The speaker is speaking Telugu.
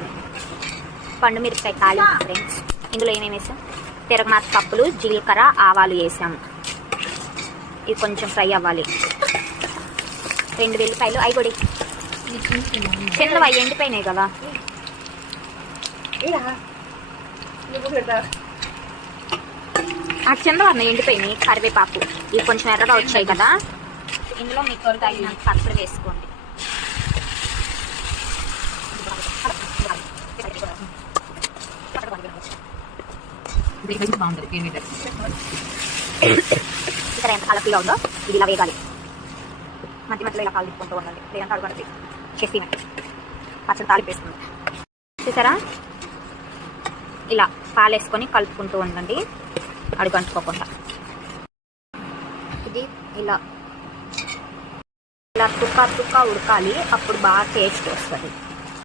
వేస్తాను. పండు మిరపకాయ తాలింపు ఫ్రెండ్స్. ఇందులో ఏమేమి వేసాం? తిరగమాత కప్పులు, జీలకర్ర, ఆవాలు వేసాము. ఇది కొంచెం ఫ్రై అవ్వాలి. 2 వెల్లిపాయలు అవి కూడా చిన్నవి అవి ఎండిపోయినాయి కదా. ఆ చిన్నవన్నీ ఎండిపోయినాయి. కరివేపాకు ఇవి కొంచెం ఎర్రగా వచ్చాయి కదా. ఇందులో మీకు తగినంత పసుపు వేసుకోండి. ఇక్కడ ఎంత కలర్ఫుల్గా ఉందో ఇది ఇలా వేగాలి. మధ్య మధ్యలో ఇలా కాలుకుంటూ ఉండండి, లేదంటే అడుగుంటుంది చేసినట్టు. పచ్చడి తాలింపు వేసుకుంది చూసారా. ఇలా పాలు వేసుకొని కలుపుకుంటూ ఉండండి అడుగంటుకోకుండా. ఇది ఇలా ఇలా తుక్క ఉడకాలి, అప్పుడు బాగా టేస్ట్ వస్తుంది.